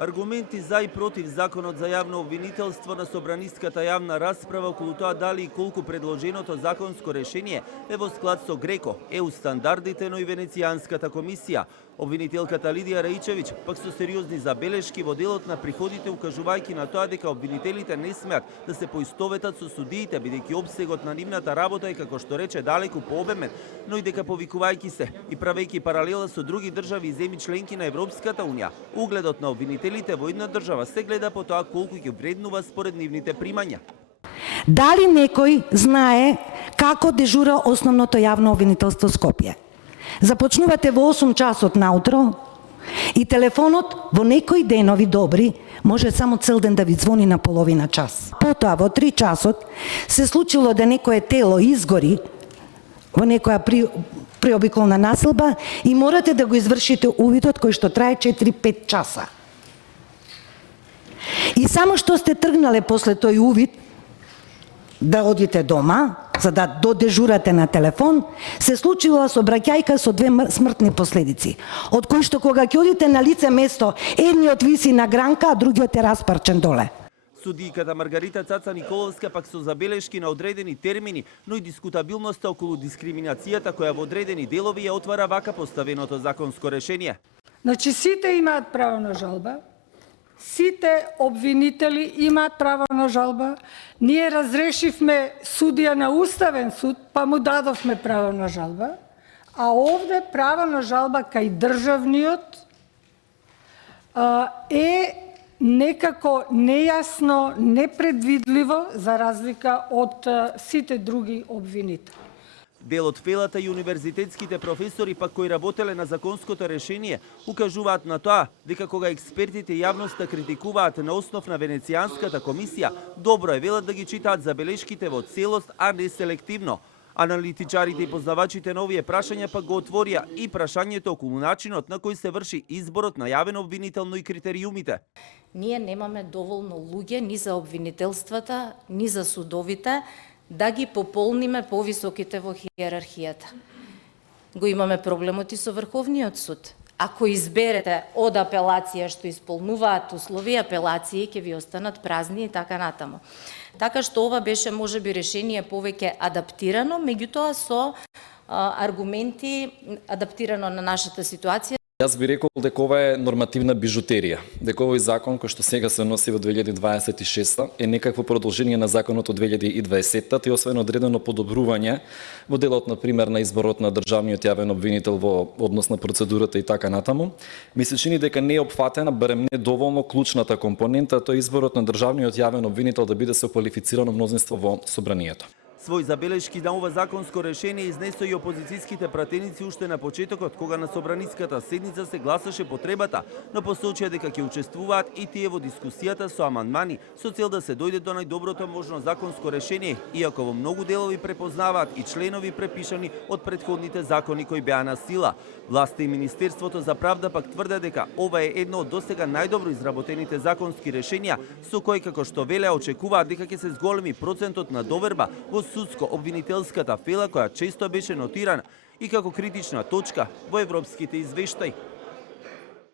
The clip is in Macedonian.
Аргументи за и против законот за јавно обвинителство на собраниската јавна расправа околу тоа дали и колку предложеното законско решение е во склад со ГРЕКО, ЕУ стандардите, но и Венецијанската комисија. Обвинителката Лидија Раичевиќ пак со сериозни забелешки во делот на приходите, укажувајќи на тоа дека обвинителите не смеат да се поистоветат со судиите, бидејќи обсегот на нивната работа е, како што рече, далеку пообемен, но и дека повикувајќи се и правејќи паралела со други држави и земји членки на Европската унија, угледот на обвинителите во една држава се гледа по тоа колку ќе вреднува според нивните примања. Дали некој знае како дежура основното јавно обвинителство Скопје? Започнувате во 8 часот наутро и телефонот во некои денови добри може само цел ден да ви звони на половина час. Потоа во 3 часот се случило да некое тело изгори во некоја приобиколна населба и морате да го извршите увидот кој што трае 4-5 часа. И само што сте тргнале после тој увид да одите дома, за да додежурате на телефон, се случила сообраќајка со 2 смртни последици, од кои што кога ќе одите на лице место, едниот виси на гранка, а другиот е распарчен доле. Судијката Маргарита Цаца Николовска пак со забелешки на одредени термини, но и дискутабилноста околу дискриминацијата која во одредени делови ја отвара вака поставеното законско решение. Значи сите имаат право на жалба, сите обвинители имаат право на жалба. Ние разрешивме судија на Уставен суд, па му дадовме право на жалба, а овде право на жалба кај државниот е некако нејасно, непредвидливо за разлика од сите други обвинители. Дел од фелата и универзитетските професори пак кои работеле на законското решение укажуваат на тоа дека кога експертите и јавноста критикуваат на основ на Венецијанската комисија, добро е велат да ги читаат забелешките во целост, а не селективно. Аналитичарите и познавачите на овие прашања пак го отворија и прашањето околу начинот на кој се врши изборот на јавен обвинител, но и критериумите. Ние немаме доволно луѓе ни за обвинителствата, ни за судовите, да ги пополниме повисоките во хиерархијата. Го имаме проблемот и со Врховниот суд. Ако изберете од апелација што исполнуваат услови, апелации ќе ви останат празни и така натаму. Така што ова беше можеби решение повеќе адаптирано, меѓутоа со аргументи адаптирано на нашата ситуација. Јас би рекол дека ова е нормативна бижутерија, дека овој закон кој што сега се носи во 2026 е некакво продолжение на законот од 2020 и освен одредено подобрување во делот на пример на изборот на државниот јавен обвинител во однос на процедурата и така натаму, ми се чини дека не е опфатена, барем не доволно клучната компонента, тоа е изборот на државниот јавен обвинител да биде со квалифицирано мнозинство во собранието. Свој забелешки на ова законско решение изнесо и опозицијските пратеници уште на почетокот, кога на собраниската седница се гласаше потребата, но посочија дека ќе учествуваат и тие во дискусијата со амандмани, со цел да се дојде до најдоброто можно законско решение, иако во многу делови препознаваат и членови препишани од претходните закони кои беа на сила. Власта и Министерството за правда пак тврде дека ова е едно од досега најдобро изработените законски решенија, со кои, како што велеа, очекуваат дека ќе се зголеми процентот на доверба во судско-обвинителската фела, која често беше нотирана и како критична точка во европските извештаи.